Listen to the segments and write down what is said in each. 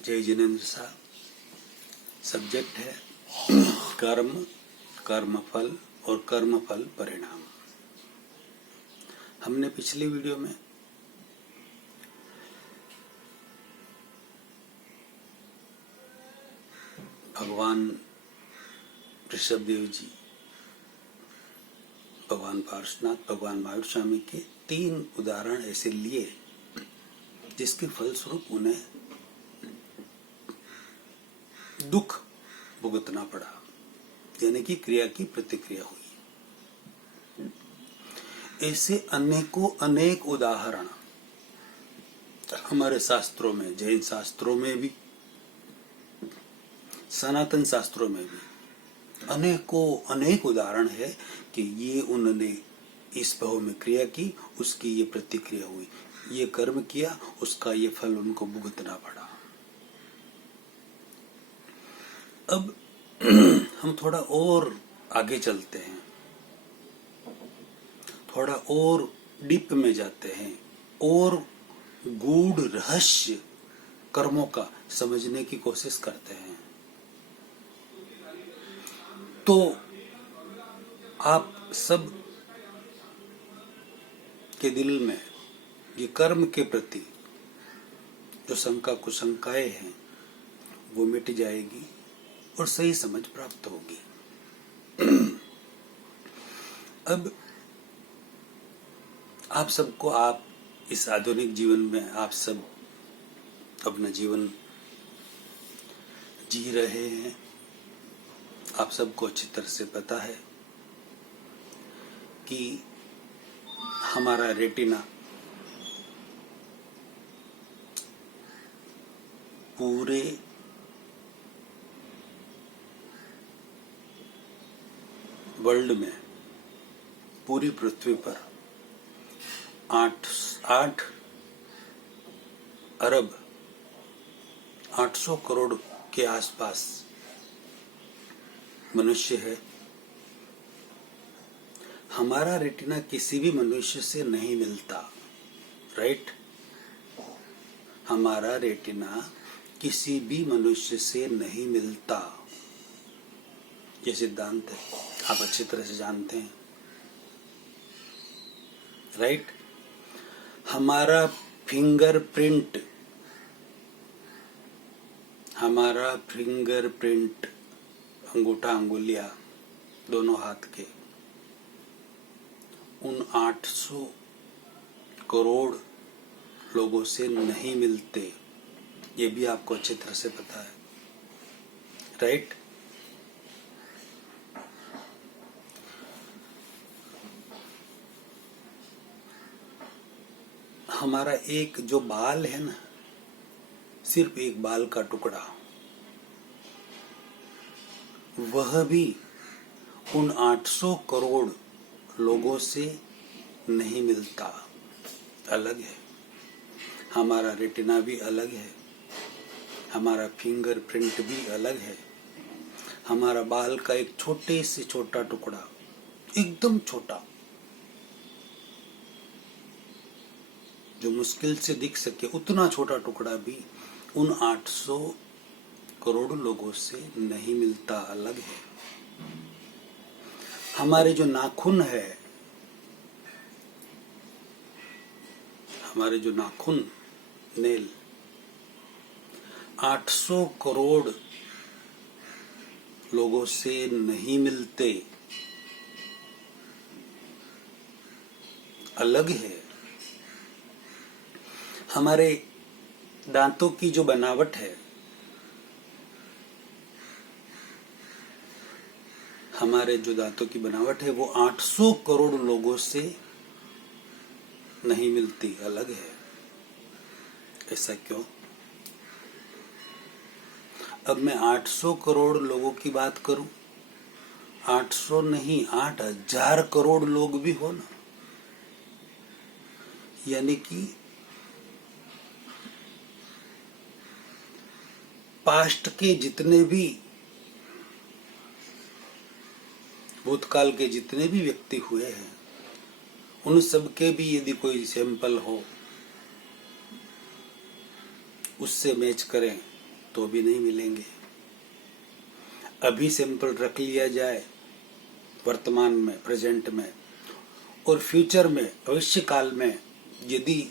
जय जिनेन्द्र साहब। सब्जेक्ट है कर्म, कर्मफल और कर्मफल परिणाम। हमने पिछली वीडियो में भगवान ऋषभदेव जी, भगवान पार्श्वनाथ, भगवान महावीर स्वामी के 3 उदाहरण ऐसे लिए जिसके फलस्वरूप उन्हें दुख भुगतना पड़ा, यानी कि क्रिया की प्रतिक्रिया हुई। ऐसे अनेक उदाहरण हमारे शास्त्रों में, जैन शास्त्रों में भी, सनातन शास्त्रों में भी अनेक उदाहरण है कि ये उन्होंने इस भाव में क्रिया की, उसकी ये प्रतिक्रिया हुई, ये कर्म किया, उसका ये फल उनको भुगतना पड़ा। अब हम थोड़ा और आगे चलते हैं, थोड़ा और डीप में जाते हैं और गूढ़ रहस्य कर्मों का समझने की कोशिश करते हैं। तो आप सब के दिल में ये कर्म के प्रति जो शंका कुशंकाएं हैं वो मिट जाएगी और सही समझ प्राप्त होगी। अब आप सबको, आप इस आधुनिक जीवन में आप सब अपना जीवन जी रहे हैं। आप सबको अच्छी तरह से पता है कि हमारा रेटिना पूरे वर्ल्ड में, पूरी पृथ्वी पर 8 अरब 800 करोड़ के आसपास मनुष्य है। हमारा रेटिना किसी भी मनुष्य से नहीं मिलता, राइट? हमारा रेटिना किसी भी मनुष्य से नहीं मिलता, ये सिद्धांत है, आप अच्छी तरह से जानते हैं, राइट? हमारा फिंगरप्रिंट अंगूठा, अंगुलियां, दोनों हाथ के, उन 800 करोड़ लोगों से नहीं मिलते। ये भी आपको अच्छी तरह से पता है, राइट? हमारा एक जो बाल है ना, सिर्फ एक बाल का टुकड़ा, वह भी उन 800 करोड़ लोगों से नहीं मिलता, अलग है। हमारा रेटिना भी अलग है, हमारा फिंगरप्रिंट भी अलग है। हमारा बाल का एक छोटे से छोटा टुकड़ा, एकदम छोटा, जो मुश्किल से दिख सके, उतना छोटा टुकड़ा भी उन 800 करोड़ लोगों से नहीं मिलता, अलग है। हमारे जो नाखून है, हमारे जो नाखून, नेल, 800 करोड़ लोगों से नहीं मिलते, अलग है। हमारे दांतों की जो बनावट है, हमारे जो दांतों की बनावट है वो 800 करोड़ लोगों से नहीं मिलती, अलग है। ऐसा क्यों? अब मैं 800 करोड़ लोगों की बात करूं, 800 नहीं, 8000 करोड़ लोग भी हो ना, यानी कि पास्ट के जितने भी, भूतकाल के जितने भी व्यक्ति हुए हैं, उन सब के भी यदि कोई सैंपल हो, उससे मैच करें तो भी नहीं मिलेंगे। अभी सैंपल रख लिया जाए वर्तमान में, प्रेजेंट में, और फ्यूचर में, भविष्य काल में यदि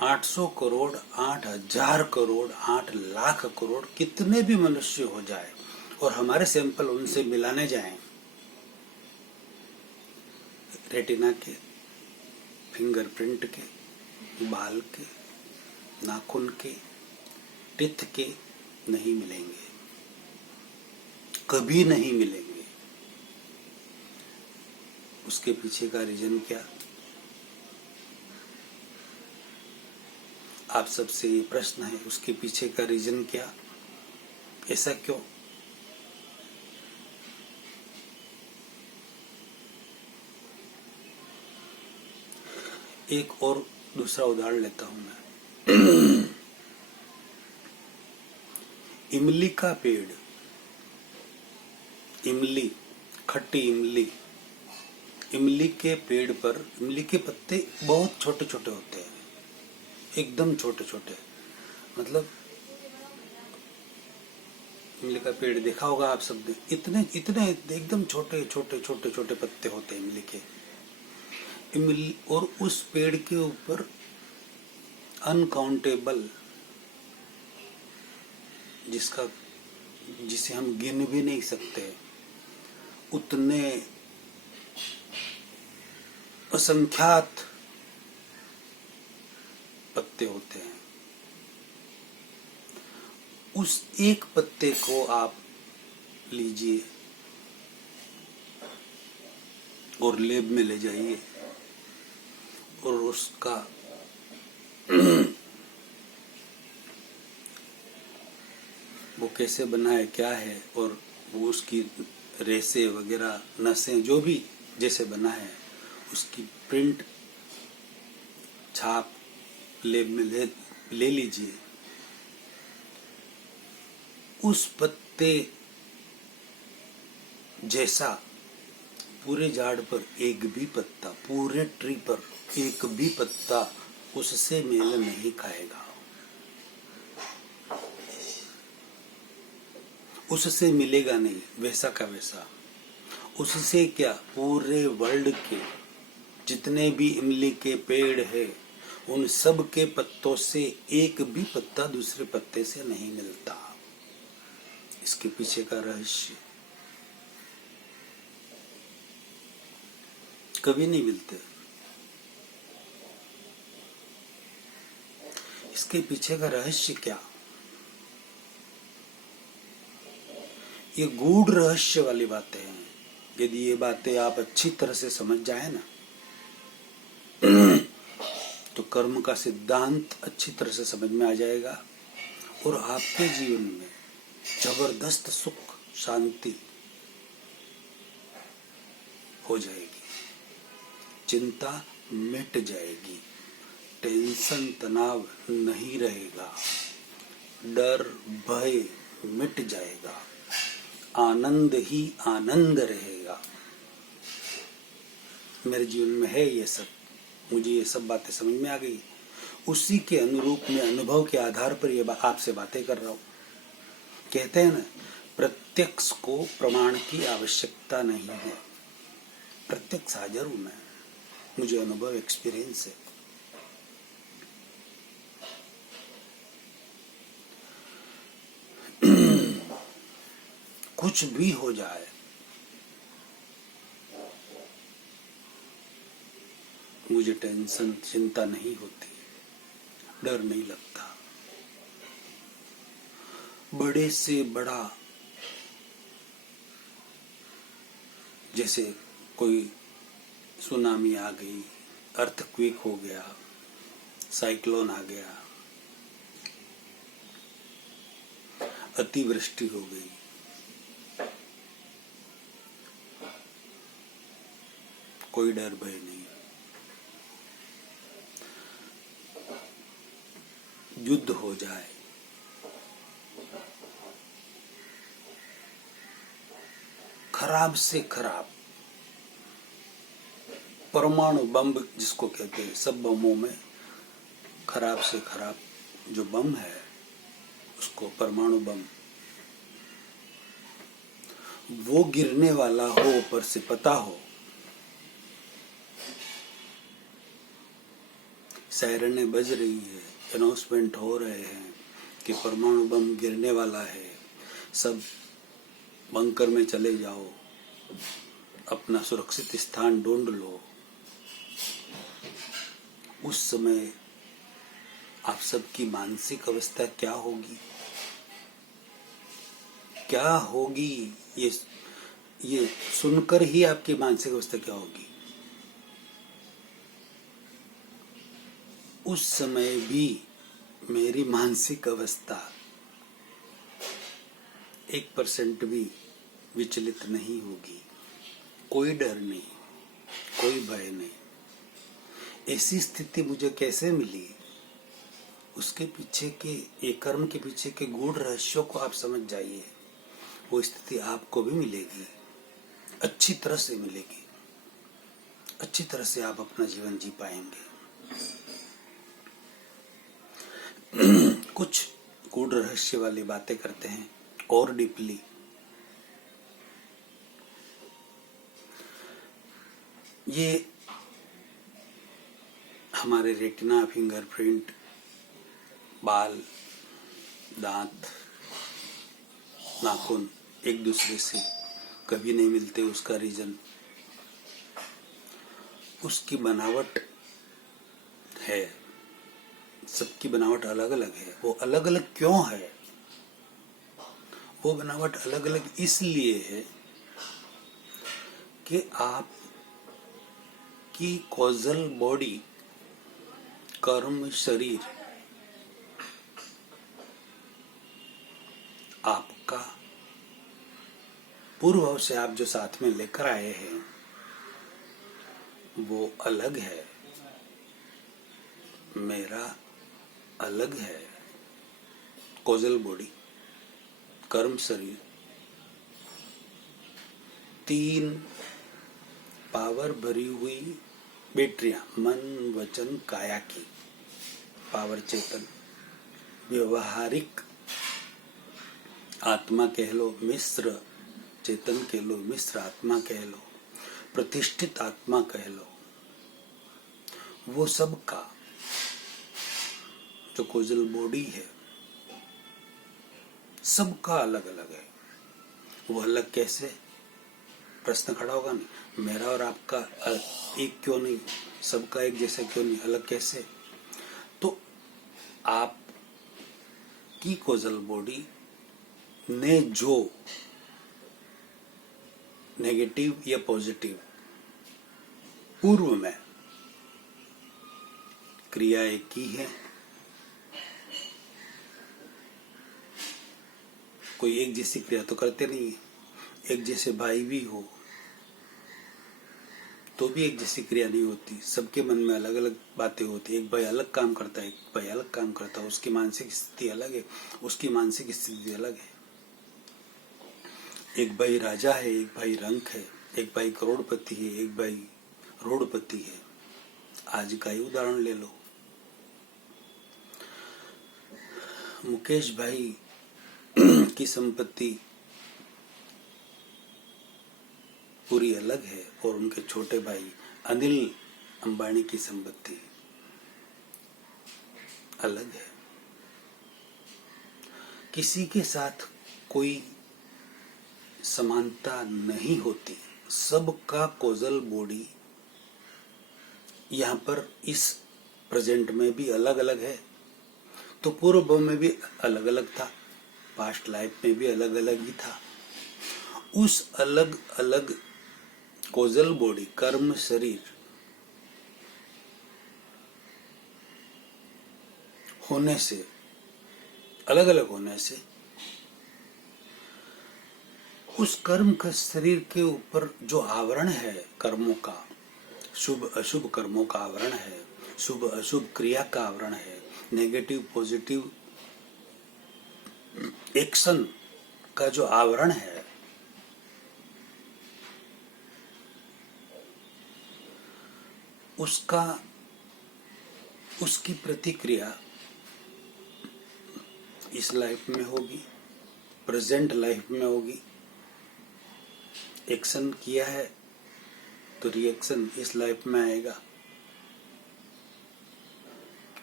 800 करोड़, 8000 करोड़, 8 लाख करोड़ कितने भी मनुष्य हो जाए और हमारे सैंपल उनसे मिलाने जाएं, रेटिना के, फिंगरप्रिंट के, बाल के, नाखून के, टिथ के, नहीं मिलेंगे, कभी नहीं मिलेंगे। उसके पीछे का रीजन क्या? आप सबसे ये प्रश्न है, उसके पीछे का रीजन क्या? ऐसा क्यों? एक और दूसरा उदाहरण लेता हूं मैं। इमली का पेड़, इमली, खट्टी इमली, इमली के पेड़ पर इमली के पत्ते बहुत छोटे छोटे होते हैं, एकदम छोटे छोटे। मतलब इमली का पेड़ देखा होगा आप सबने, इतने इतने एकदम छोटे छोटे छोटे छोटे पत्ते होते हैं इमली के। इमली, और उस पेड़ के ऊपर अनकाउंटेबल, जिसे हम गिन भी नहीं सकते, उतने असंख्यात पत्ते होते हैं। उस एक पत्ते को आप लीजिए और लैब में ले जाइए और उसका वो कैसे बना है, क्या है, और वो उसकी रेसे वगैरह, नसें, जो भी जैसे बना है, उसकी प्रिंट, छाप लैब में ले लीजिए। उस पत्ते जैसा पूरे झाड़ पर एक भी पत्ता, पूरे ट्री पर एक भी पत्ता उससे मेल नहीं खाएगा, उससे मिलेगा नहीं, वैसा का वैसा। उससे क्या, पूरे वर्ल्ड के जितने भी इमली के पेड़ है, उन सब के पत्तों से एक भी पत्ता दूसरे पत्ते से नहीं मिलता। इसके पीछे का रहस्य, कभी नहीं मिलते। इसके पीछे का रहस्य क्या? ये गूढ़ रहस्य वाली बातें हैं। यदि ये बातें आप अच्छी तरह से समझ जाए ना, तो कर्म का सिद्धांत अच्छी तरह से समझ में आ जाएगा और आपके जीवन में जबरदस्त सुख, शांति हो जाएगी, चिंता मिट जाएगी, टेंशन, तनाव नहीं रहेगा, डर, भय मिट जाएगा, आनंद ही आनंद रहेगा। मेरे जीवन में है ये सब, मुझे ये सब बातें समझ में आ गई। उसी के अनुरूप में, अनुभव के आधार पर ये आपसे बातें कर रहा हूं। कहते हैं ना, प्रत्यक्ष को प्रमाण की आवश्यकता नहीं है। प्रत्यक्ष हाजिर हूं मैं, मुझे अनुभव, एक्सपीरियंस है। कुछ भी हो जाए, मुझे टेंशन, चिंता नहीं होती, डर नहीं लगता। बड़े से बड़ा, जैसे कोई सुनामी आ गई, अर्थक्वेक हो गया, साइक्लोन आ गया, अतिवृष्टि हो गई, कोई डर भय नहीं। युद्ध हो जाए, खराब से खराब परमाणु बम जिसको कहते हैं, सब बमों में खराब से खराब जो बम है उसको परमाणु बम, वो गिरने वाला हो, ऊपर से पता हो, सायरनें बज रही है, अनाउंसमेंट हो रहे हैं कि परमाणु बम गिरने वाला है, सब बंकर में चले जाओ, अपना सुरक्षित स्थान ढूंढ लो। उस समय आप सबकी मानसिक अवस्था क्या होगी, क्या होगी, ये सुनकर ही आपकी मानसिक अवस्था क्या होगी। उस समय भी मेरी मानसिक अवस्था 1% भी विचलित नहीं होगी, कोई डर नहीं, कोई भय नहीं। ऐसी स्थिति मुझे कैसे मिली, उसके पीछे के, एक कर्म के पीछे के गूढ़ रहस्यों को आप समझ जाइए। वो स्थिति आपको भी मिलेगी, अच्छी तरह से मिलेगी, अच्छी तरह से आप अपना जीवन जी पाएंगे। कुछ गूढ़ रहस्य वाली बातें करते हैं और डीपली। ये हमारे रेटिना, फिंगरप्रिंट, बाल, दांत, नाखून एक दूसरे से कभी नहीं मिलते। उसका रीजन उसकी बनावट है, सबकी बनावट अलग अलग है। वो अलग अलग क्यों है? वो बनावट अलग अलग इसलिए है कि आप की कॉजल बॉडी, कर्म शरीर, आपका पूर्व से आप जो साथ में लेकर आए हैं वो अलग है, मेरा अलग है। कॉजल बॉडी, कर्म शरीर, 3 पावर भरी हुई बैटरियां, मन वचन काया की पावर, चेतन, व्यवहारिक आत्मा कह लो, मिश्र चेतन कह लो, मिश्र आत्मा कह लो, प्रतिष्ठित आत्मा कह लो, वो सब का जो कोजल बॉडी है सबका अलग अलग है। वो अलग कैसे? प्रश्न खड़ा होगा नहीं, मेरा और आपका एक क्यों नहीं, सबका एक जैसा क्यों नहीं, अलग कैसे? तो आप की कोजल बॉडी ने जो नेगेटिव या पॉजिटिव पूर्व में क्रियाएं की है, कोई एक जैसी क्रिया तो करते नहीं है। एक जैसे भाई भी हो तो भी एक जैसी क्रिया नहीं होती, सबके मन में अलग अलग बातें होती। एक भाई अलग काम करता है, एक भाई अलग काम करता है, उसकी मानसिक स्थिति अलग है, उसकी मानसिक स्थिति अलग है। एक भाई राजा है, एक भाई रंक है, एक भाई करोड़पति है, एक भाई रोडपति है। आज का ही उदाहरण ले लो, मुकेश भाई की संपत्ति पूरी अलग है और उनके छोटे भाई अनिल अंबानी की संपत्ति अलग है। किसी के साथ कोई समानता नहीं होती, सबका कोजल बॉडी यहाँ पर इस प्रेजेंट में भी अलग अलग है, तो पूर्व में भी अलग अलग था, पास्ट लाइफ में भी अलग अलग ही था। उस अलग अलग कोजल बॉडी, कर्म शरीर होने से, अलग अलग होने से, उस कर्म का शरीर के ऊपर जो आवरण है कर्मों का, शुभ अशुभ कर्मों का आवरण है, शुभ अशुभ क्रिया का आवरण है, नेगेटिव पॉजिटिव एक्शन का जो आवरण है, उसकी प्रतिक्रिया इस लाइफ में होगी, प्रेजेंट लाइफ में होगी। एक्शन किया है तो रिएक्शन इस लाइफ में आएगा,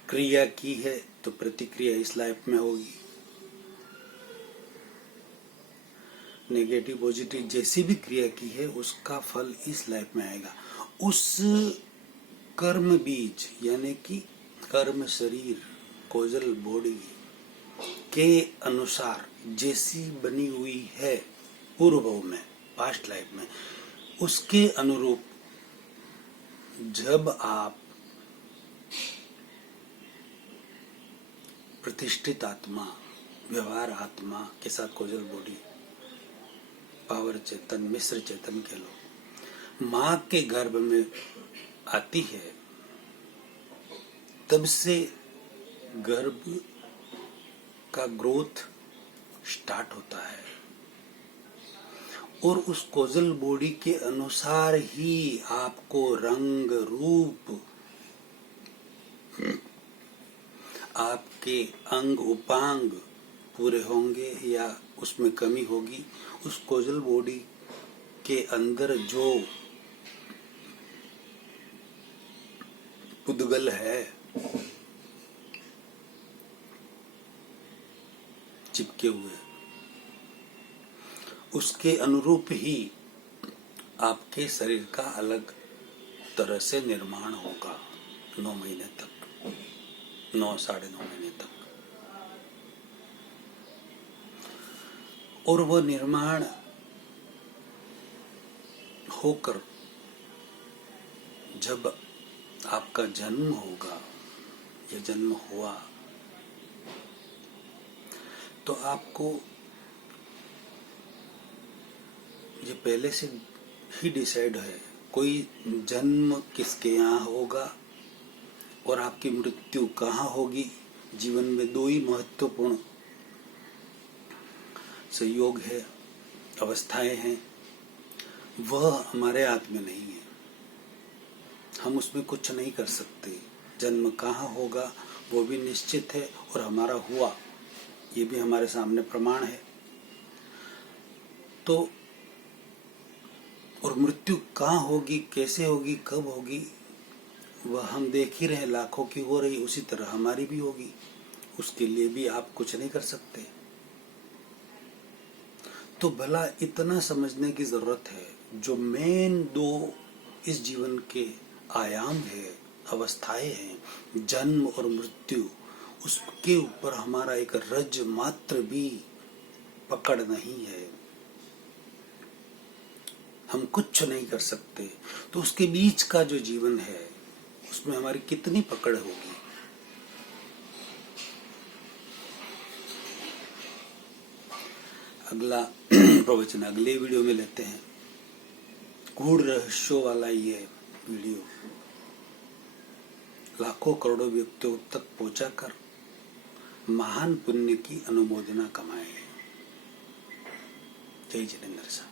क्रिया की है तो प्रतिक्रिया इस लाइफ में होगी। नेगेटिव पॉजिटिव जैसी भी क्रिया की है उसका फल इस लाइफ में आएगा। उस कर्म बीज यानी कि कर्म शरीर कॉजल बॉडी के अनुसार जैसी बनी हुई है पूर्व में, पास्ट लाइफ में, उसके अनुरूप जब आप प्रतिष्ठित आत्मा, व्यवहार आत्मा के साथ कॉजल बॉडी, पावर चेतन, मिश्र चेतन के लोग मां के गर्भ में आती है, तब से गर्भ का ग्रोथ स्टार्ट होता है और उस कॉजल बॉडी के अनुसार ही आपको रंग रूप, आपके अंग उपांग पूरे होंगे या उसमें कमी होगी। उस कॉजल बॉडी के अंदर जो पुद्गल है चिपके हुए, उसके अनुरूप ही आपके शरीर का अलग तरह से निर्माण होगा 9 महीने तक, 9 साढ़े 9 महीने तक। और वह निर्माण होकर जब आपका जन्म होगा या जन्म हुआ तो आपको ये पहले से ही डिसाइड है कोई जन्म किसके यहाँ होगा और आपकी मृत्यु कहाँ होगी। जीवन में 2 ही महत्वपूर्ण संयोग है, अवस्थाएं हैं, वह हमारे हाथ में नहीं है, हम उसमें कुछ नहीं कर सकते। जन्म कहाँ होगा वो भी निश्चित है और हमारा हुआ ये भी हमारे सामने प्रमाण है। तो और मृत्यु कहाँ होगी, कैसे होगी, कब होगी, वह हम देख ही रहे, लाखों की हो रही, उसी तरह हमारी भी होगी। उसके लिए भी आप कुछ नहीं कर सकते। तो भला इतना समझने की जरूरत है, जो मेन 2 इस जीवन के आयाम है, अवस्थाएं हैं, जन्म और मृत्यु, उसके ऊपर हमारा एक रज मात्र भी पकड़ नहीं है, हम कुछ नहीं कर सकते। तो उसके बीच का जो जीवन है उसमें हमारी कितनी पकड़ होगी। अगला प्रवचन अगले वीडियो में लेते हैं। गूढ़ रहस्यों वाला ये वीडियो लाखों करोड़ों व्यक्तियों तक पहुंचाकर महान पुण्य की अनुमोदना कमाए। जय जिनेंद्र साहब।